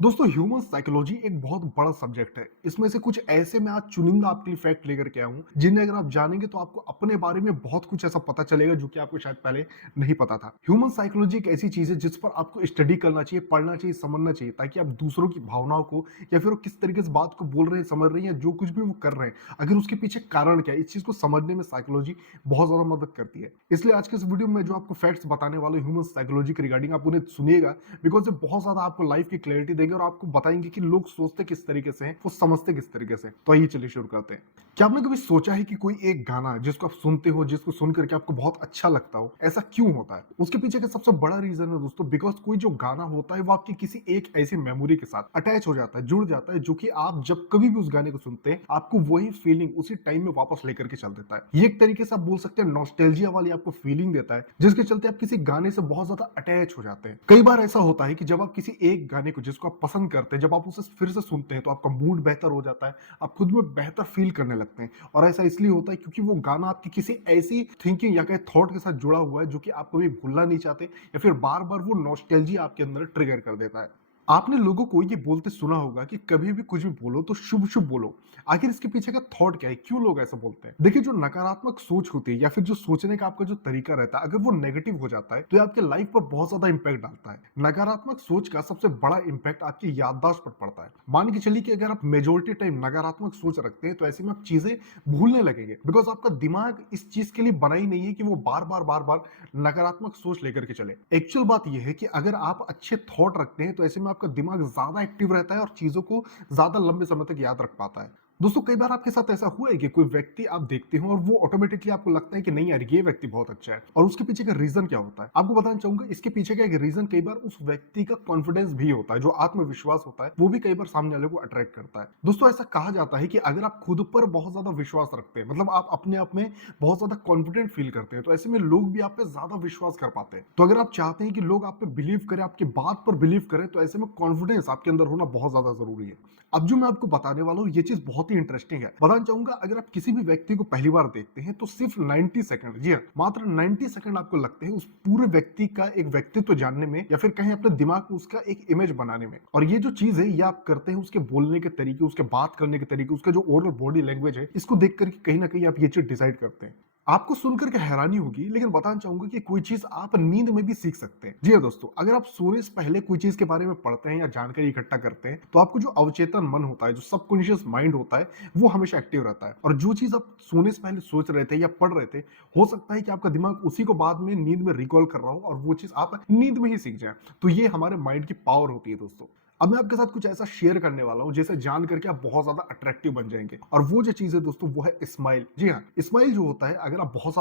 दोस्तों human psychology एक बहुत बड़ा सब्जेक्ट है। इसमें से कुछ ऐसे मैं आज चुनिंदा आपके लिए फैक्ट लेकर के आया हूँ जिन्हें अगर आप जानेंगे तो आपको अपने बारे में बहुत कुछ ऐसा पता चलेगा जो कि आपको शायद पहले नहीं पता था। ह्यूमन साइकोलॉजी एक ऐसी चीज है जिस पर आपको स्टडी करना चाहिए, पढ़ना चाहिए, समझना चाहिए, ताकि आप दूसरों की भावनाओं को या फिर वो किस तरीके से बात को बोल रहे हैं, समझ रहे हैं, या जो कुछ भी वो कर रहे हैं, अगर उसके पीछे कारण क्या है, इस चीज को समझने में साइकोलॉजी बहुत ज्यादा मदद करती है। इसलिए आज के इस वीडियो में जो आपको फैक्ट्स बताने वाले ह्यूमन साइकोलॉजी के रिगार्डिंग आप उन्हें सुनिएगा, बिकॉज ये बहुत ज्यादा आपको लाइफ की क्लैरिटी देंगे और आपको बताएंगे कि लोग सोचते किस तरीके से हैं, वो समझते किस तरीके से हैं। तो आइए चलिए शुरू करते हैं। क्या आपने कभी सोचा है कि कोई एक गाना जिसको आप सुनते हो, जिसको सुन करके आपको बहुत अच्छा लगता हो, ऐसा क्यों होता है? उसके पीछे का सबसे बड़ा रीजन है दोस्तों, बिकॉज कोई जो गाना होता है वो आपकी किसी एक ऐसी मेमोरी के साथ अटैच हो जाता है, जुड़ जाता है, जो कि आप जब कभी भी उस गाने को सुनते हैं आपको वही फीलिंग उसी टाइम में वापस लेकर के चल देता है। ये एक तरीके से आप बोल सकते हैं नॉस्टैल्जिया वाली आपको फीलिंग देता है, जिसके चलते आप किसी गाने से बहुत ज्यादा अटैच हो जाते हैं। कई बार ऐसा होता है कि जब आप किसी एक गाने को जिसको आप पसंद करते हैं, जब आप उसे फिर से सुनते हैं तो आपका मूड बेहतर हो जाता है, आप खुद में बेहतर फील करने लगते हैं। और ऐसा इसलिए होता है क्योंकि वो गाना आपकी किसी ऐसी थिंकिंग या कहीं थॉट के साथ जुड़ा हुआ है जो कि आप कभी भूलना नहीं चाहते, या फिर बार बार वो नॉस्टैल्जिया आपके अंदर ट्रिगर कर देता है। आपने लोगों को ये बोलते सुना होगा कि कभी भी कुछ भी बोलो तो शुभ शुभ बोलो। आखिर इसके पीछे का थॉट क्या है, क्यों लोग ऐसा बोलते हैं? देखिए, जो नकारात्मक सोच होती है या फिर जो सोचने का आपका जो तरीका रहता है, अगर वो नेगेटिव हो जाता है तो ये आपके लाइफ पर बहुत ज्यादा इंपैक्ट डालता है। नकारात्मक सोच का सबसे बड़ा इंपैक्ट आपकी याददाश्त पर पड़ता है। मान के चलिए कि अगर आप मेजोरिटी टाइम नकारात्मक सोच रखते हैं तो ऐसे में आप चीजें भूलने लगेंगे, बिकॉज आपका दिमाग इस चीज के लिए बना ही नहीं है कि वो बार बार नकारात्मक सोच लेकर के चले। एक्चुअल बात यह है कि अगर आप अच्छे थॉट रखते हैं तो ऐसे में आपका दिमाग ज्यादा एक्टिव रहता है और चीजों को ज्यादा लंबे समय तक याद रख पाता है। दोस्तों, कई बार आपके साथ ऐसा हुआ है कि कोई व्यक्ति आप देखते हो और वो ऑटोमेटिकली आपको लगता है कि नहीं यार, ये व्यक्ति बहुत अच्छा है, और उसके पीछे का रीजन क्या होता है आपको बताना चाहूंगा। इसके पीछे का एक रीजन कई बार उस व्यक्ति का कॉन्फिडेंस भी होता है, जो आत्मविश्वास होता है वो भी कई बार सामने वाले को अट्रैक्ट करता है। दोस्तों, ऐसा कहा जाता है कि अगर आप खुद पर बहुत ज्यादा विश्वास रखते हैं, मतलब आप अपने आप में बहुत ज्यादा कॉन्फिडेंट फील करते हैं, तो ऐसे में लोग भी आप पे ज्यादा विश्वास कर पाते हैं। तो अगर आप चाहते हैं कि लोग आप पे बिलीव करें, आपकी बात पर बिलीव करें, तो ऐसे में कॉन्फिडेंस आपके अंदर होना बहुत ज्यादा जरूरी है। अब जो मैं आपको बताने वाला हूं ये चीज बहुत ही इंटरेस्टिंग है, बताना चाहूंगा। अगर आप किसी भी व्यक्ति को पहली बार देखते हैं तो सिर्फ 90 सेकंड, जी हाँ, मात्र 90 सेकंड आपको लगते हैं उस पूरे व्यक्ति का एक व्यक्तित्व जानने में, या फिर कहें अपने दिमाग में उसका एक इमेज बनाने में। और ये जो चीज है ये आप करते हैं उसके बोलने के तरीके, उसके बात करने के तरीके, उसका जो ओवरऑल बॉडी लैंग्वेज है, इसको देख करके कहीं ना कहीं आप ये चीज डिसाइड करते हैं। आपको सुनकर के हैरानी होगी, लेकिन बताना चाहूंगा कि कोई चीज आप नींद में भी सीख सकते हैं। जी हाँ दोस्तों, अगर आप सोने से पहले कोई चीज के बारे में पढ़ते हैं या जानकारी इकट्ठा करते हैं तो आपको जो अवचेतन मन होता है, जो सबकॉन्शियस माइंड होता है, वो हमेशा एक्टिव रहता है। और जो चीज आप सोने से पहले सोच रहे थे या पढ़ रहे थे, हो सकता है कि आपका दिमाग उसी को बाद में नींद में रिकॉल कर रहा हो और वो चीज आप नींद में ही सीख जाए। तो ये हमारे माइंड की पावर होती है दोस्तों। अब मैं आपके साथ कुछ ऐसा शेयर करने वाला हूं जिसे जान करके आप बहुत ज्यादा अट्रैक्टिव बन जाएंगे, और वो जो चीज है दोस्तों वो है स्माइल। जी हाँ, स्माइल जो होता है, अगर आप बहुत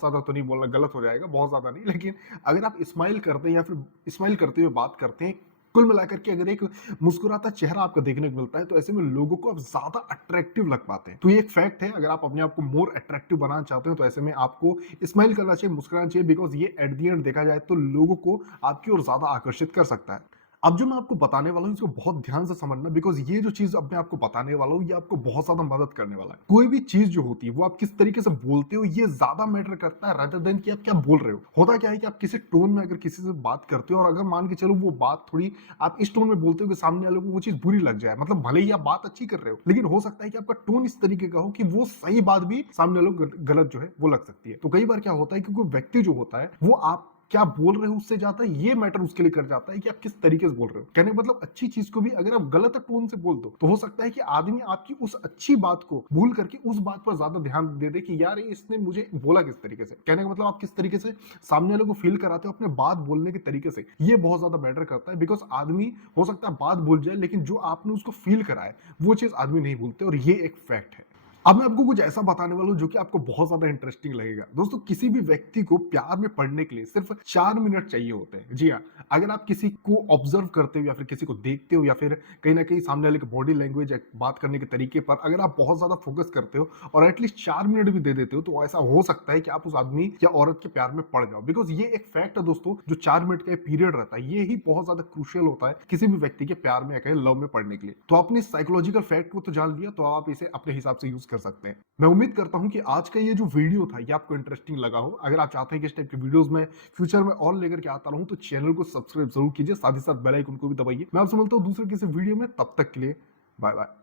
ज्यादा तो नहीं बोलना, गलत हो जाएगा, बहुत ज्यादा नहीं, लेकिन अगर आप स्माइल करते हैं या फिर स्माइल करते हुए बात करते हैं, कुल मिलाकर के अगर एक मुस्कुराता चेहरा आपको देखने को मिलता है, तो ऐसे में लोगों को आप ज्यादा अट्रैक्टिव लग पाते हैं। तो ये एक फैक्ट है, अगर आप अपने आप को मोर अट्रैक्टिव बनाना चाहते हो तो ऐसे में आपको स्माइल करना चाहिए, मुस्कुराना चाहिए, बिकॉज ये एट दी एंड देखा जाए तो लोगों को आपकी ओर ज्यादा आकर्षित कर सकता है। अब जो मैं आपको बताने वाला हूँ इसको बहुत ध्यान से समझना, बिकॉज ये जो चीज अब मैं आपको बताने वाला हूँ ये आपको बहुत ज्यादा मदद करने वाला है। कोई भी चीज जो होती है वो आप किस तरीके से बोलते हो ये ज्यादा मैटर करता है रादर देन कि आप क्या बोल रहे हो। होता क्या है कि आप किसी टोन में अगर किसी से बात करते हो और अगर मान के चलो वो बात थोड़ी आप इस टोन में बोलते हो कि सामने वाले को वो चीज बुरी लग जाए, मतलब भले ही आप बात अच्छी कर रहे हो लेकिन हो सकता है कि आपका टोन इस तरीके का हो कि वो सही बात भी सामने वाले को गलत जो है वो लग सकती है। तो कई बार क्या होता है कि कोई व्यक्ति जो होता है वो आप क्या बोल रहे हो उससे ज्यादा ये मैटर उसके लिए कर जाता है कि आप किस तरीके से बोल रहे हो। कहने का मतलब अच्छी चीज को भी अगर आप गलत टोन से बोल दो तो हो सकता है कि आदमी आपकी उस अच्छी बात को भूल करके उस बात पर ज्यादा ध्यान दे दे कि यार इसने मुझे बोला किस तरीके से। कहने का मतलब आप किस तरीके से सामने वाले को फील कराते हो अपने बात बोलने के तरीके से, ये बहुत ज्यादा मैटर करता है। बिकॉज आदमी हो सकता है बात भूल जाए लेकिन जो आपने उसको फील कराया वो चीज आदमी नहीं भूलते, और ये एक फैक्ट है। अब मैं आपको कुछ ऐसा बताने वाला हूं जो कि आपको बहुत ज्यादा इंटरेस्टिंग लगेगा। दोस्तों, किसी भी व्यक्ति को प्यार में पड़ने के लिए सिर्फ 4 मिनट चाहिए होते हैं। जी हाँ, अगर आप किसी को ऑब्जर्व करते हो या फिर किसी को देखते हो या फिर कहीं ना कहीं सामने वाले की बॉडी लैंग्वेज, बात करने के तरीके पर अगर आप बहुत ज्यादा फोकस करते हो और एटलीस्ट 4 मिनट भी दे देते हो, तो ऐसा हो सकता है कि आप उस आदमी या औरत के प्यार में पड़ जाओ। बिकॉज ये एक फैक्ट है दोस्तों, जो 4 मिनट का पीरियड रहता है ये ही बहुत ज्यादा क्रूशियल होता है किसी भी व्यक्ति के प्यार में या कहीं लव में पड़ने के लिए। तो आपने साइकोलॉजिकल फैक्ट को तो जान लिया, तो आप इसे अपने हिसाब से यूज कर सकते हैं। मैं उम्मीद करता हूँ कि आज का ये जो वीडियो था ये आपको इंटरेस्टिंग लगा हो। अगर आप चाहते हैं कि इस टाइप की वीडियोस में फ्यूचर में और लेकर के आता रहूँ तो चैनल को सब्सक्राइब जरूर कीजिए, साथ ही साथ बेल आइकन को भी दबाइए। मैं आपसे मिलता हूँ दूसरे किसी वीडियो में, तब तक के लिए बाय बाय।